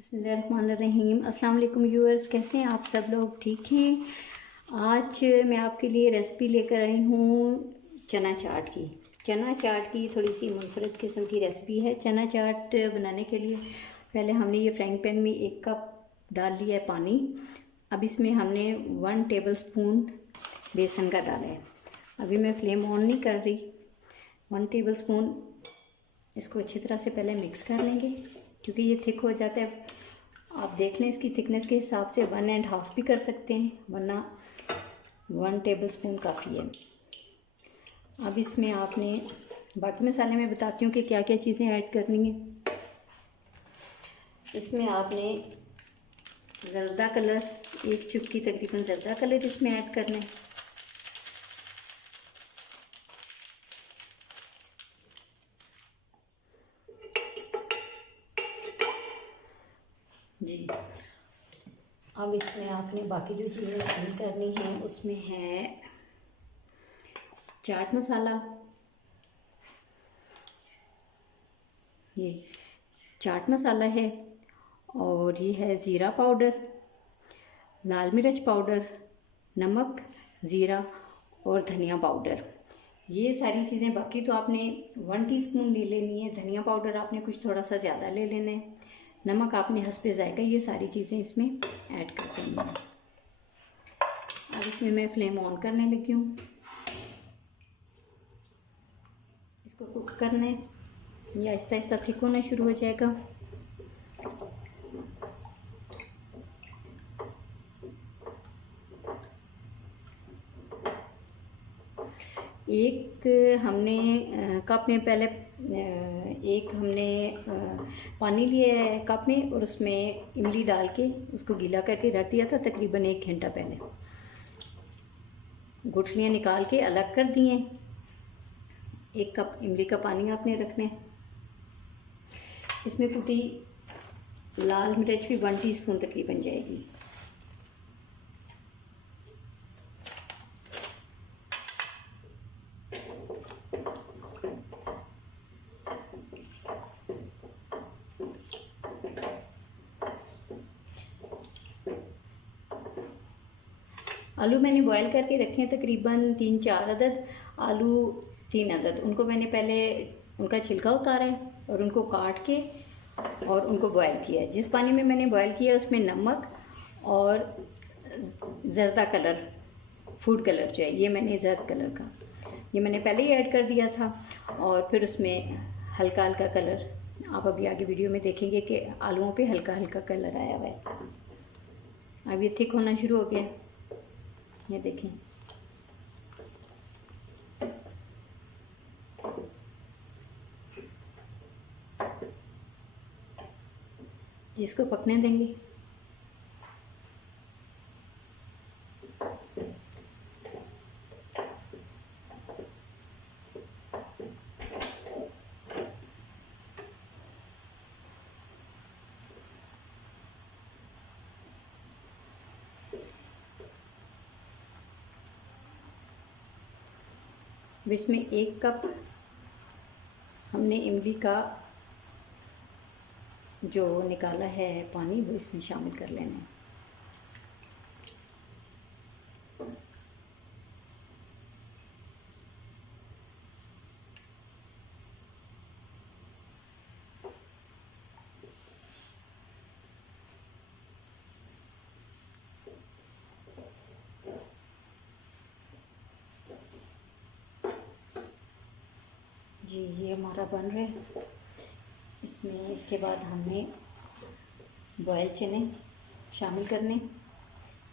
बिस्मिल्लाहिर्रहमानिर्रहीम। अस्सलाम वालेकुम व्यूअर्स, कैसे हैं आप सब लोग? ठीक हैं। आज मैं आपके लिए रेसिपी लेकर आई हूँ चना चाट की। चना चाट की थोड़ी सी मुनफरद किस्म की रेसिपी है। चना चाट बनाने के लिए पहले हमने ये फ्राइंग पैन में 1 कप डाल लिया है पानी। अब इसमें हमने 1 टेबलस्पून बेसन का डाला है। अभी मैं फ्लेम ऑन नहीं कर रही। 1 टेबलस्पून इसको अच्छी तरह से पहले मिक्स कर लेंगे, क्योंकि ये थिक हो जाता है। आप देख लें, इसकी थिकनेस के हिसाब से 1.5 भी कर सकते हैं, वरना 1 टेबलस्पून काफ़ी है। अब इसमें आपने बाकी मसाले मैं बताती हूँ कि क्या क्या चीज़ें ऐड करनी है। इसमें आपने ज़र्दा कलर, 1 चुटकी तकरीबन ज़र्दा कलर इसमें ऐड करना है। जी, अब इसमें आपने बाकी जो चीज़ें शामिल करनी हैं उसमें है चाट मसाला, ये चाट मसाला है, और ये है ज़ीरा पाउडर, लाल मिर्च पाउडर, नमक, ज़ीरा और धनिया पाउडर। ये सारी चीज़ें, बाकी तो आपने 1 टीस्पून ले लेनी है। धनिया पाउडर आपने कुछ थोड़ा सा ज़्यादा ले लेना है। नमक आपने हस्बे ज़ायका ये सारी चीज़ें इसमें ऐड कर देनी है। अब इसमें मैं फ्लेम ऑन करने लगी हूँ। इसको कुक करना है, ये आहिस्ता आहिस्ता थिक होना शुरू हो जाएगा। एक हमने कप में पहले एक हमने पानी लिया है कप में, और उसमें इमली डाल के उसको गीला करके रख दिया था तकरीबन 1 घंटा पहले। गुठलियाँ निकाल के अलग कर दी हैं। 1 कप इमली का पानी आपने रखना है। इसमें कुटी लाल मिर्च भी 1 टीस्पून तकरीबन जाएगी। आलू मैंने बॉईल करके रखे हैं तकरीबन 3-4 अदद। आलू 3 अदद, उनको मैंने पहले उनका छिलका उतारा है और उनको काट के और उनको बॉईल किया है। जिस पानी में मैंने बॉईल किया है उसमें नमक और ज़र्दा कलर, फूड कलर जो है, ये मैंने ज़र्द कलर का, ये मैंने पहले ही ऐड कर दिया था। और फिर उसमें हल्का हल्का कलर, आप अभी आगे वीडियो में देखेंगे कि आलूओं पे हल्का हल्का कलर आया हुआ है। अब ये थिक होना शुरू हो गया, ये देखें। जिसको पकने देंगे। इसमें 1 कप हमने इमली का जो निकाला है पानी, वो इसमें शामिल कर लेना है। जी, ये हमारा बन रहा है। इसमें इसके बाद हमने बॉयल चने शामिल करने।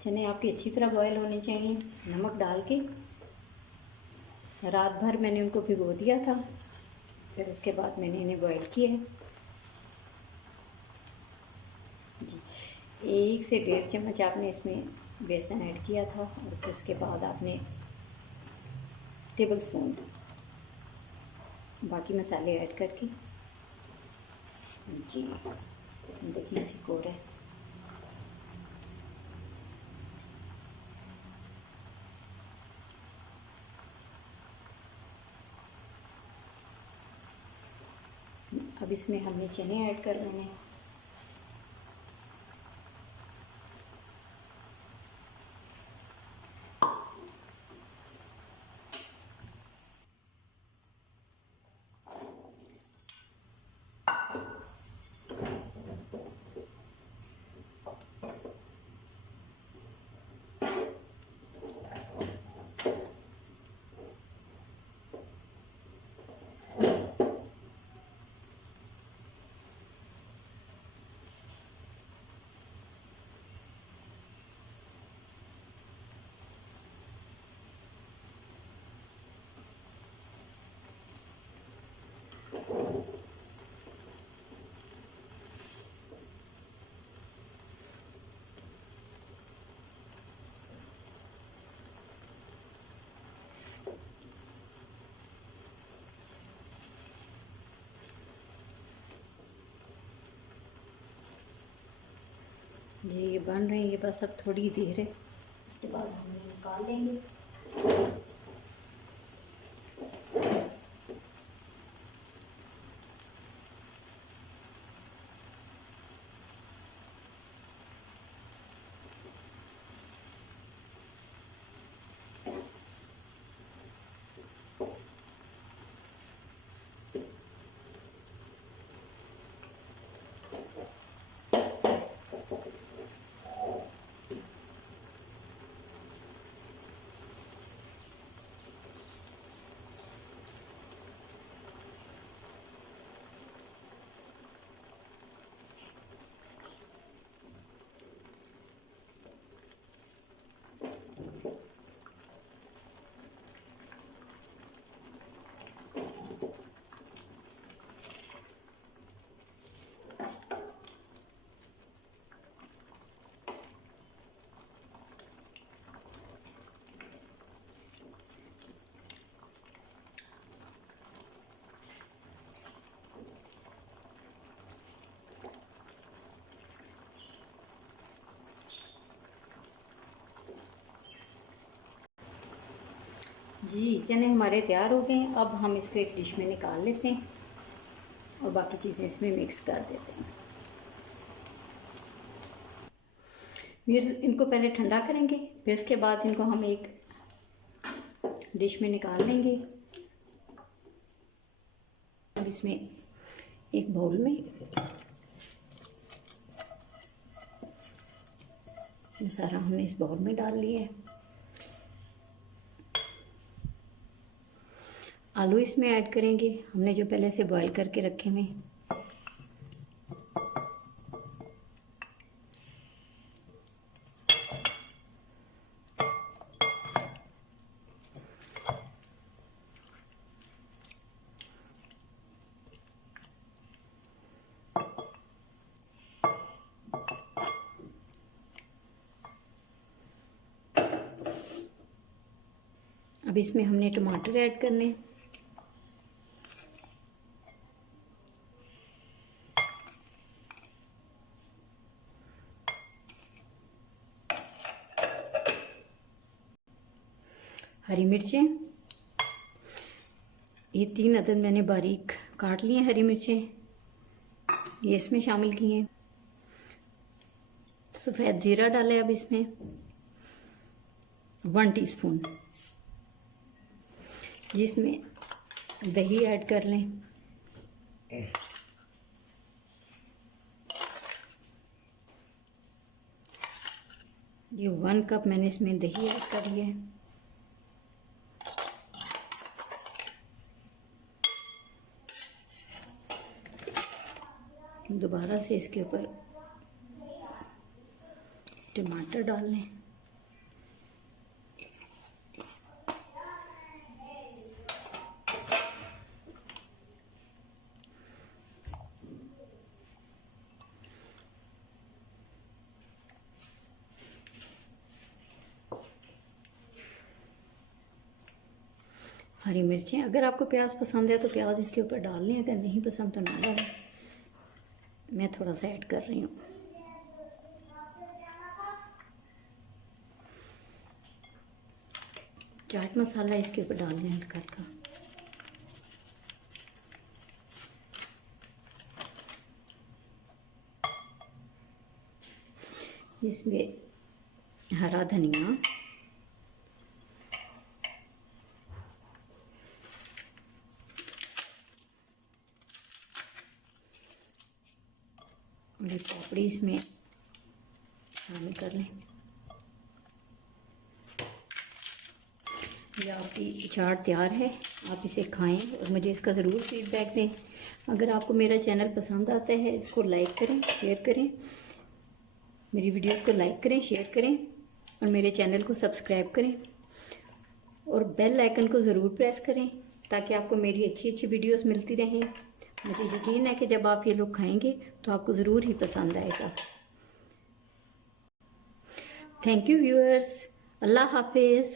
चने आपके अच्छी तरह बॉयल होने चाहिए। नमक डाल के रात भर मैंने उनको भिगो दिया था, फिर उसके बाद मैंने इन्हें बॉयल किया है। जी, 1 से 1.5 चम्मच आपने इसमें बेसन ऐड किया था, और फिर उसके बाद आपने टेबलस्पून बाकी मसाले ऐड करके, जी देखिए थिक हो रहा है। अब इसमें हमने चने ऐड कर लेने हैं। जी ये बन रहे हैं, ये बस अब थोड़ी देर है, इसके बाद हम ये निकाल लेंगे। जी चने हमारे तैयार हो गए। अब हम इसको एक डिश में निकाल लेते हैं और बाकी चीज़ें इसमें मिक्स कर देते हैं। फिर इनको पहले ठंडा करेंगे, फिर इसके बाद इनको हम एक डिश में निकाल लेंगे। अब इसमें एक बाउल में ये सारा हमने इस बाउल में डाल लिया है। आलू इसमें ऐड करेंगे, हमने जो पहले से बॉईल करके रखे हुए। अब इसमें हमने टमाटर ऐड करने, हरी मिर्चें, ये 3 अदद मैंने बारीक काट लिए हरी मिर्चें, ये इसमें शामिल किए हैं। सफ़ेद ज़ीरा डालें अब इसमें 1 टीस्पून, जिसमें दही ऐड कर लें। ये 1 कप मैंने इसमें दही ऐड कर लिया है। दोबारा से इसके ऊपर टमाटर डाल लें। हरी मिर्चें, अगर आपको प्याज पसंद है तो प्याज इसके ऊपर डाल लें, अगर नहीं पसंद तो ना डालें। मैं थोड़ा सा ऐड कर रही हूँ। चाट मसाला इसके ऊपर डाल लें हल्का हल्का। इसमें हरा धनिया, और ये पापड़ी इसमें शामिल कर लें। ये आपकी चाट तैयार है, आप इसे खाएं और मुझे इसका ज़रूर फीडबैक दें। अगर आपको मेरा चैनल पसंद आता है इसको लाइक करें, शेयर करें, मेरी वीडियोस को लाइक करें, शेयर करें और मेरे चैनल को सब्सक्राइब करें और बेल आइकन को ज़रूर प्रेस करें ताकि आपको मेरी अच्छी अच्छी वीडियोस मिलती रहें। मुझे यकीन है कि जब आप ये लोग खाएंगे तो आपको ज़रूर ही पसंद आएगा। थैंक यू व्यूअर्स, अल्लाह हाफिज़।